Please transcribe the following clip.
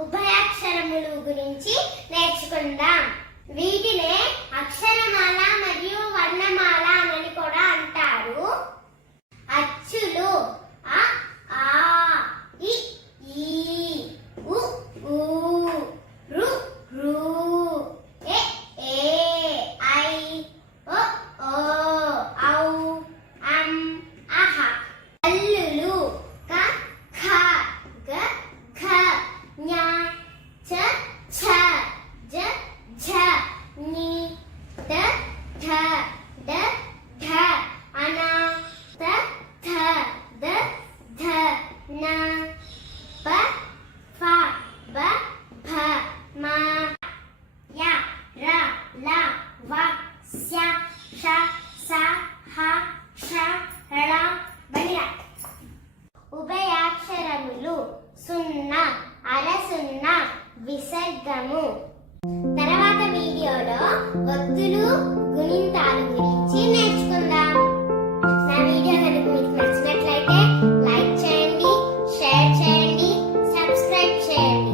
ఉభయాక్షరములు గురించి నేర్చుకుందాం. వీటినే ష స హ ష ళ బలియ ఉభయాక్షరములు సున్నా అరసున్నా విసర్గము తర్వాత వీడియోలో